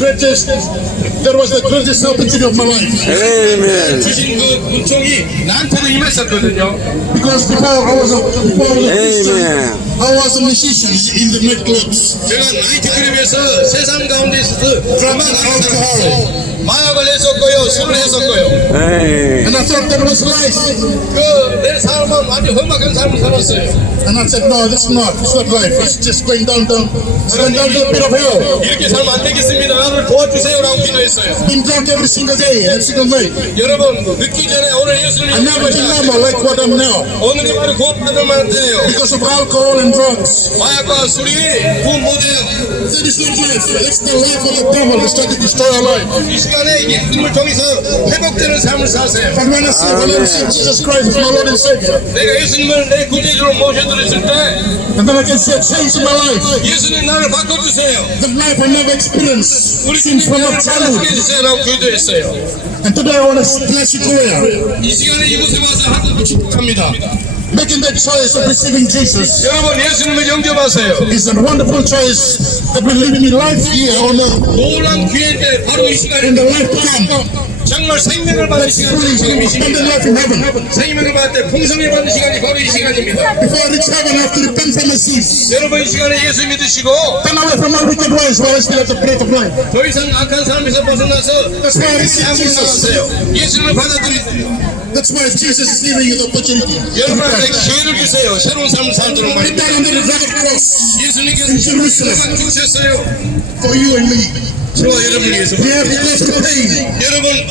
greatest, that was the greatest opportunity of my life. Amen. 주신 그 은총이 나한테도 임했었거든요. Because before I was a, before I was a Christian, Amen. I was a musician in the nightclubs. 제가 나이트클럽에서 세상 가운데 있어서 드라마 나가서 마약을 했었고요, 술을 했었고요. Hey. And I thought that was life. 그 내 삶은 완전 험악한 삶을 살았어요. And I said, no, that's not. It's not life. It's just going down, down, it's going down to a pit of hell. 이렇게 살면 안 되겠습니다. 나를 도와주세요라고 기도했어요. Been drunk every single day, every single night. 여러분 늦기 전에 오늘 예수님을 I never been 믿으셔야 normal like what I'm now. 오늘이 바로 구원받을 만한데요. Because of alcohol and drugs. 마약과 술이 구원 못해요. That is not life. It's the life of the devil that's trying to destroy our life. 이 시간에 예수님을 통해서 회복되는 삶을 사세요. But when I see, when I receive Jesus Christ as my Lord and Savior, 내가 예수님을 내 구제주로 모셔드렸을 때 and then I can see a change in my life. 예수님 나를 바꿔주세요. The life I never experienced 우리 since 주님 from my 나를 childhood. 바꾸게 해주세요라고 기도했어요. And today I want to bless you to here. 이 시간에 이곳에 와서 하나님을 축복합니다. Making that choice of receiving Jesus 여러분 예수님을 영접하세요. is a wonderful choice that will live in your life here on earth. 놀란 기회인데 바로 이 In 시간에 the life to come, 정말 생명을 받는 시간이 지금 이 시간입니다. 생명을 받을 때 풍성을 받는 시간이 바로 이 시간입니다. Before I reach heaven, I have to repent from my sins. 여러분 이 시간에 예수 믿으시고 Turn away from my wicked ways while I still have the breath of life. 더 이상 악한 삶에서 벗어나서 I receive Jesus. 나가세요. 예수님을 받아들이세요. That's why Jesus is giving you the opportunity. 여러분한테 기회를 주세요. 새로운 삶을 살도록 말입니다. the 예수님께서 죽으셨어요. for you and me. 저와 여러분을 위해서. We have to left the pain. 여러분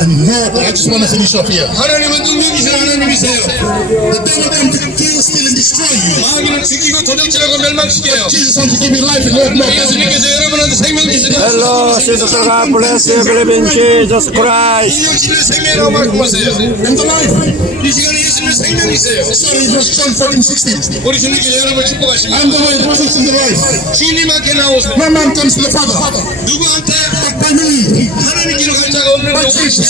and. I just want to finish up here. The devil to steal, and destroy you. Jesus you. Hello, Jesus, God bless you. Believe in Jesus And the life. So it was John 14, 16. I'm the way, the presence, and the life. my man comes to the Father by me. By Jesus.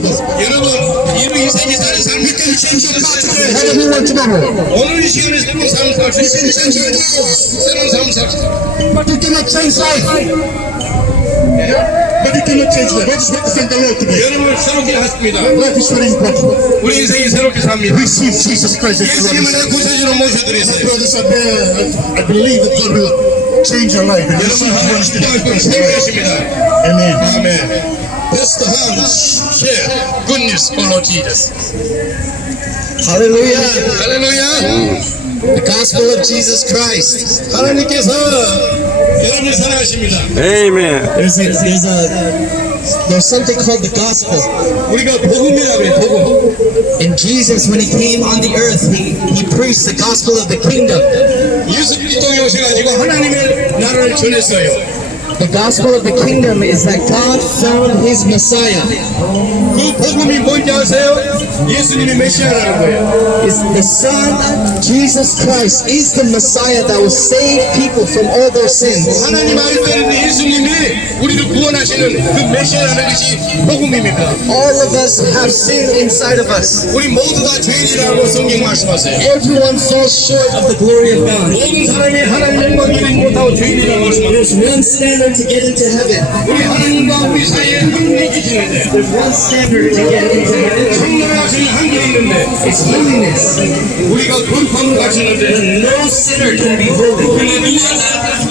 Onun için is through samsara. You can change your life. But you cannot change life. But you cannot change that. That is what the Santa Lord to be. Life is very important. Receive Jesus Christ as your My brothers are there. I believe that God will change your life and receive Jesus Christ. Amen. Amen. 아멘. Bless the hands. Share good news for Lord Jesus. Hallelujah. 할렐루야. The gospel of Jesus Christ. 하나님께서 여러분을 사랑하십니다. Amen. There's a, there's a there's something called the gospel. 우리가 복음이라고 해요. 복음. And Jesus, when he came on the earth, he, he preached the gospel of the kingdom. 예수 그리스도에 오셔가지고 하나님의 나라를 전했어요. The gospel of the kingdom is that God found his Messiah. It's the Son, Jesus Christ, is the Messiah that will save people from all their sins. All of us have sin inside of us. Everyone falls short of the glory of God. There's one standard standard to get into heaven. We are not we stand. There's one standard to get into heaven. It's holiness. No sinner can be holy.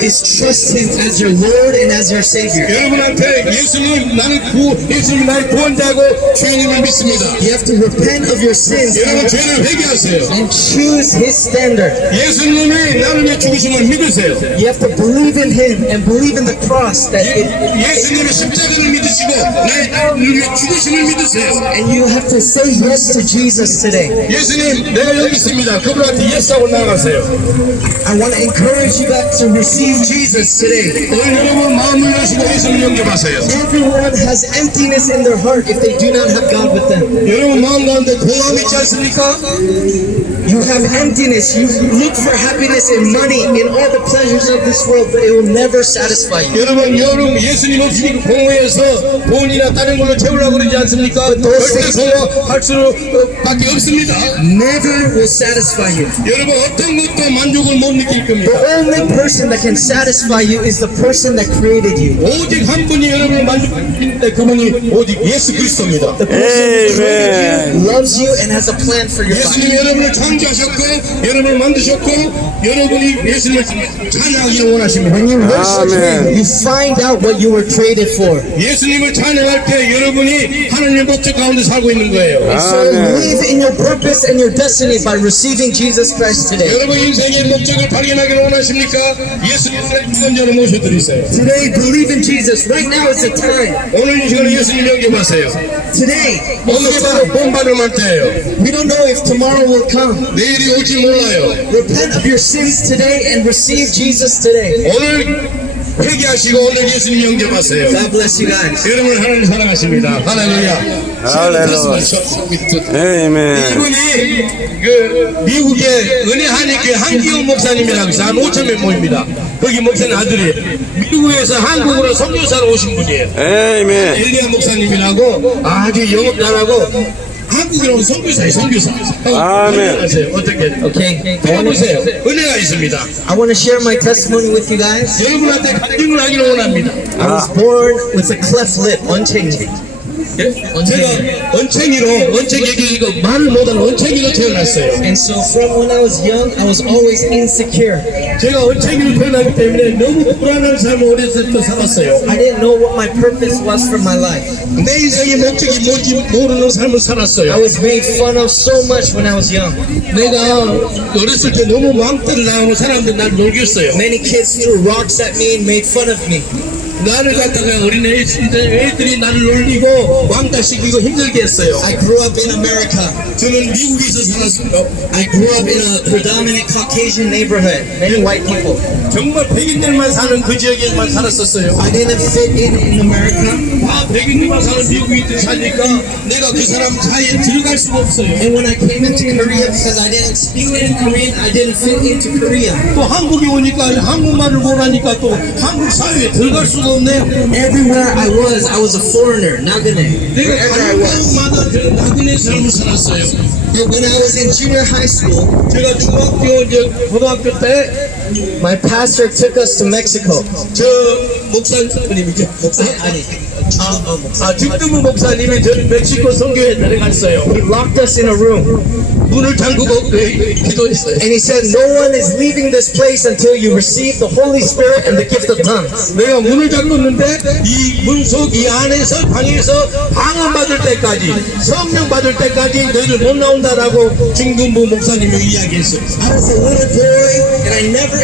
is trust Him as your Lord and as your Savior. You have to repent of your sins and choose His standard. You have to believe in Him and believe in the cross that it, and you have to say yes to Jesus today. I want to encourage you guys to receive Jesus today. Everyone has emptiness in their heart if they do not have God with them. You have emptiness. You look for happiness in money, in all the pleasures of this world, but it will never satisfy you. But those things never will satisfy you. The only person that can satisfy you is the person that created you. 오직 한 분이 여러분을 만족시키는데 그분이 오직 예수 그리스도입니다. The person who created Amen. you loves you and has a plan for your life. 예수님이 여러분을 창조하셨고 여러분을 만드셨고 여러분이 예수님을 찬양하기를 원하십니다. When you worship Amen. Him, you find out what you were created for. 예수님을 찬양할 때 여러분이 하나님의 목적 가운데 살고 있는 거예요. So live in your purpose and your destiny by receiving Jesus Christ today. 여러분 인생의 목적을 발견하기를 원하십니까? 예수 Today, believe in Jesus. Right now is the time. 오늘 이 시간에 예수님 영접하세요. Today, 오늘이 바로 본받을 만 때예요. we don't know if tomorrow will come. 내일이 올지 몰라요. Repent of your sins today and receive Jesus today. 오늘 회개하시고 오늘 예수님 영접하세요. God bless you guys. 여러분 하나님 사랑하십니다. 할렐루야. 할렐루야. Amen. 이분이 그 미국의 은혜하니 교회 한기호 목사님이라고 해서 한 5천 명 모입니다. 거기 목사님 아들이 미국에서 한국으로 선교사로 오신 분이에요. 엘리야 목사님이라고 아주 영업 잘하고 한국에 온 선교사예요 선교사. 아멘. 어떻게? Okay. 해보세요. 은혜가 있습니다. I want to share my testimony with you guys. 여러분한테 간증을 하기를 원합니다. I was born with a cleft lip, unchanged. 예? 제가 원챙이로 원챙이에게 이거 말을 못하는 원챙이로 태어났어요. And so from when I was young, I was always insecure. 제가 원챙이로 태어나기 때문에 너무 불안한 삶을 어렸을 때 살았어요. I didn't know what my purpose was for my life. 내 인생의 목적이 뭔지 모르는 삶을 I 살았어요. was made fun of so much when I was young. 내가 어렸을 때 너무 왕따를 당하고 사람들이 나를 놀겼어요. Many kids threw rocks at me and made fun of me. 나를 갖다가 어린 애, 애들이 나를 놀리고 왕따시키고 힘들게 했어요. I grew up in America. 저는 미국에서 살았어요. I grew up in a predominant Caucasian neighborhood, many white people. 정말 백인들만 사는 그 지역에만 살았었어요. I didn't fit in in America. 아, 백인들만 사는 미국인들 사니까 내가 그 사람 사이에 들어갈 수가 없어요. And when I came into Korea, because I didn't speak any Korean, I didn't fit into Korea. 또 한국에 오니까 한국말을 못하니까 또 한국 사회에 들어갈 수가 없네요. Everywhere I was, I was a foreigner, 나그네. 내가 Wherever I was. 한국마다 그 나그네 삶을 살았어요. And when I was in junior high school, 제가 중학교, 이제 고등학교 때, my pastor took us to Mexico. 저 목사님이죠. 목사? 아니, 아, 죽드무 목사님이 저를 멕시코 선교에 데려갔어요. he locked us in a room. 문을 잠그고 네, 기도했어요. And he said, No one is leaving this place until you receive the Holy Spirit and the gift of tongues. 내가 문을 잠궜는데 이 문속 이 안에서 방에서 방언 받을 때까지 성령 받을 때까지 너희들 못 나온다라고 중등부 목사님이 이야기했어요. I was a little boy and I never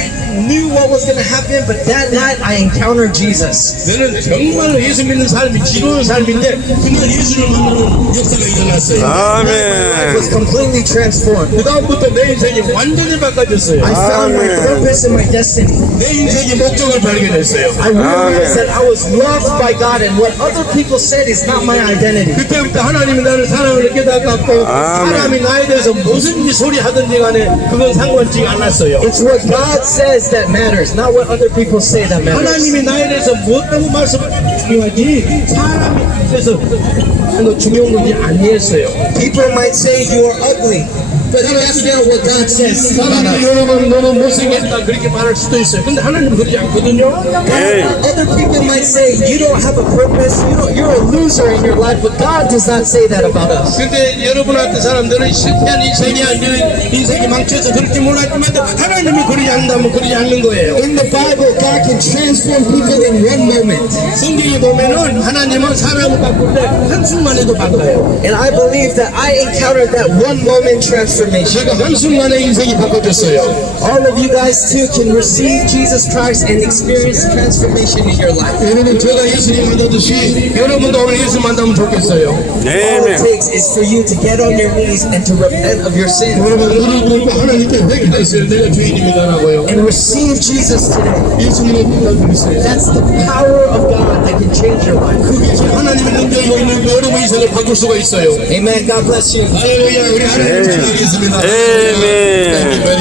knew what was going to happen, but that night I encountered Jesus. 너는 정말로 예수 믿는 삶이 지루한 삶인데 그날 예수를 만나는 역사가 일어났어요. I was Amen. completely transformed. 그 다음부터 내 인생이 완전히 바꿔졌어요. I found my Amen. purpose and my destiny. 내 인생의 목적을 발견했어요. I realized that I was loved by God and what other people said is not my identity. 그때부터 하나님이 나를 사랑을 깨닫고 아멘. 사람이 나에 대해서 무슨 소리 하든지 간에 그건 상관치가 않았어요. It's what God says that matters, not what other people say that matters. 하나님이 나에 대해서 무엇라고 말씀하는지 중요하지 사람이 대해서 뭐 중요한 건지 아니었어요. People might say you are ugly. But that's not what God says about 사람들이 us. 여러분 너무 못생겼다 그렇게 말할 수도 있어요. 근데 하나님은 그러지 않거든요. 예. Other people might say you don't have a purpose, you don't, you're a loser in your life, but God does not say that about us. 근데 여러분한테 사람들은 실패한 인생이야, 네 인생이 망쳐서 그렇게 몰랐지만 하나님은 그러지 않는다면 그러지 않는 거예요. In the Bible, God can transform people in one moment. 성경에 보면은 하나님은 사람을 바꿀 때 한순간에도 바꿔요. And I believe that I encountered that one moment transformation. transformation. All of you guys too can receive Jesus Christ and experience transformation in your life. All it takes is for you to get on your knees and to repent of your sins. And receive Jesus today. That's the power of God that can change your life. Amen. God bless you. Hallelujah. 렐루